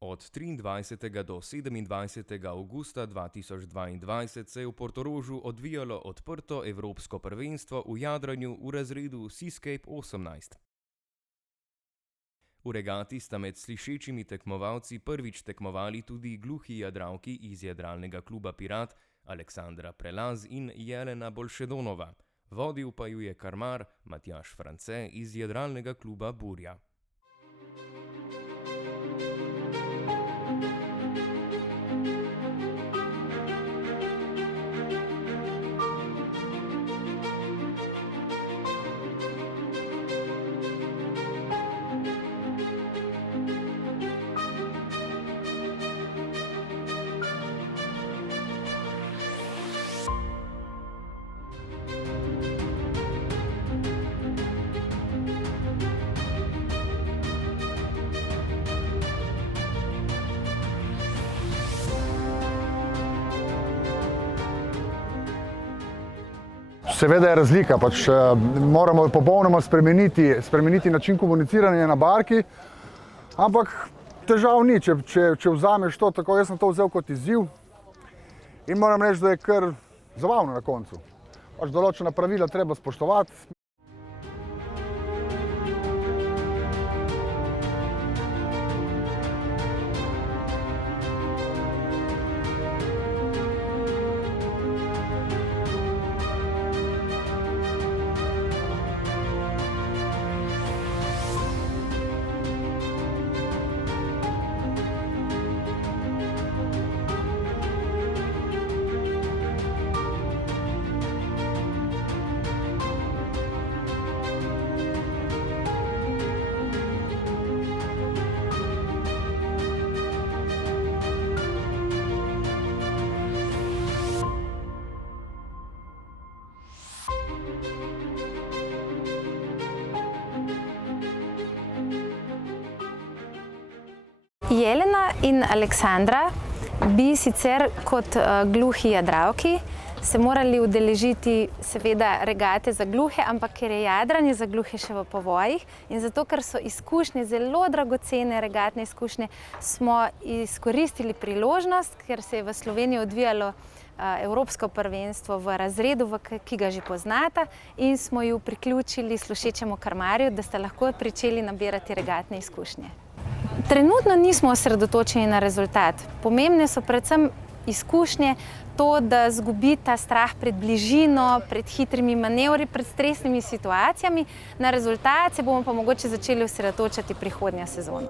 Od 23. do 27. avgusta 2022 se je v Portorožu odvijalo odprto evropsko prvenstvo v jadranju v razredu Seascape 18. V regati sta med slišečimi tekmovalci prvič tekmovali tudi gluhi jadralki iz jadralnega kluba Pirat Aleksandra Prelaz in Jelena Bolšedonova. Vodil pa ju je karmar Matjaž France iz jadralnega kluba Burja. Seveda je razlika, moramo popolnoma spremeniti način komuniciranja na barki, ampak težav ni, če vzameš to tako, jaz sem to vzel kot izziv in moram reči, da je kar zabavno na koncu. Določena pravila treba spoštovati. Jelena in Aleksandra bi sicer kot gluhi jadralki se morali udeležiti seveda regate za gluhe, ampak ker je jadranje za gluhe še v povojih in zato, ker so izkušnje zelo dragocene, regatne izkušnje, smo izkoristili priložnost, ker se je v Sloveniji odvijalo evropsko prvenstvo v razredu, ki ga že poznata, in smo ju priključili slušečemu karmarju, da sta lahko pričeli nabirati regatne izkušnje. Trenutno nismo osredotočeni na rezultat. Pomembne so predvsem izkušnje, to, da izgubi ta strah pred bližino, pred hitrimi manevri, pred stresnimi situacijami. Na rezultat se bomo pa mogoče začeli osredotočati prihodnja sezona.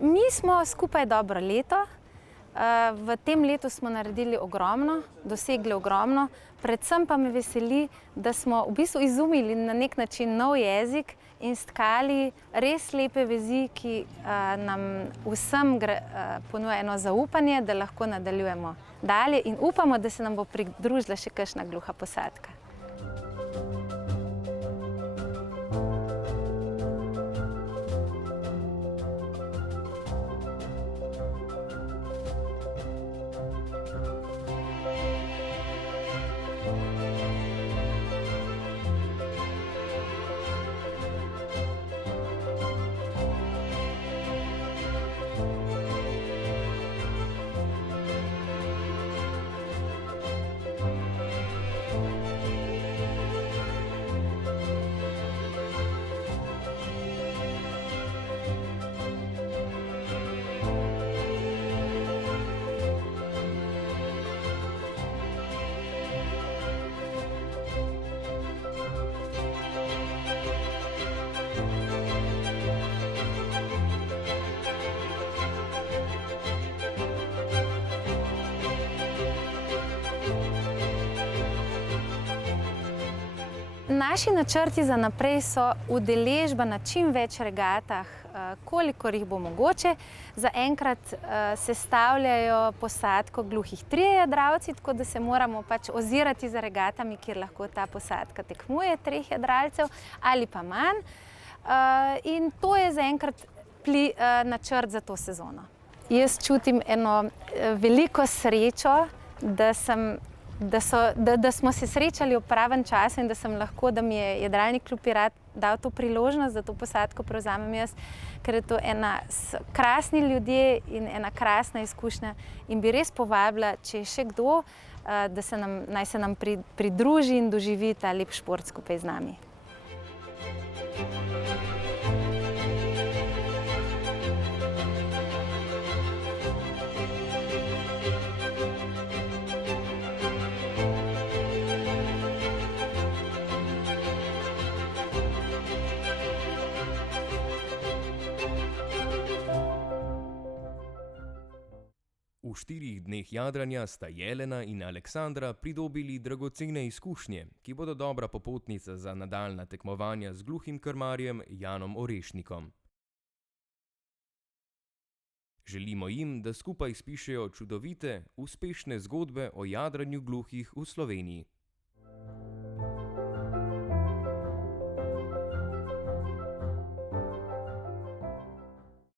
Mi smo skupaj dobro leto. V tem letu smo naredili ogromno, dosegli ogromno. Predvsem pa me veseli, da smo v bistvu izumili na nek način nov jezik in stkali res lepe vezi, ki nam vsem ponuja eno zaupanje, da lahko nadaljujemo dalje in upamo, da se nam bo pridružila še kakšna gluha posadka. Naši načrti za naprej so udeležba na čim več regatah, kolikor jih bo mogoče. Zaenkrat sestavljajo posadko gluhih 3 jadralci, tako da se moramo pač ozirati za regatami, kjer lahko ta posadka tekmuje 3 jadralcev ali pa manj. In to je zaenkrat načrt za to sezono. Jaz čutim eno veliko srečo, da smo se srečali v pravem času in da mi je Jadralni klub Pirat dal to priložnost, da to posadko prevzamem jaz, ker je to krasni ljudje in ena krasna izkušnja in bi res povabila, če je še kdo, naj se nam pridruži in doživi ta lep šport skupaj z nami. V 4 dneh jadranja sta Jelena in Aleksandra pridobili dragocene izkušnje, ki bodo dobra popotnica za nadaljnja tekmovanja z gluhim krmarjem Janom Orešnikom. Želimo jim, da skupaj spišejo čudovite, uspešne zgodbe o jadranju gluhih v Sloveniji.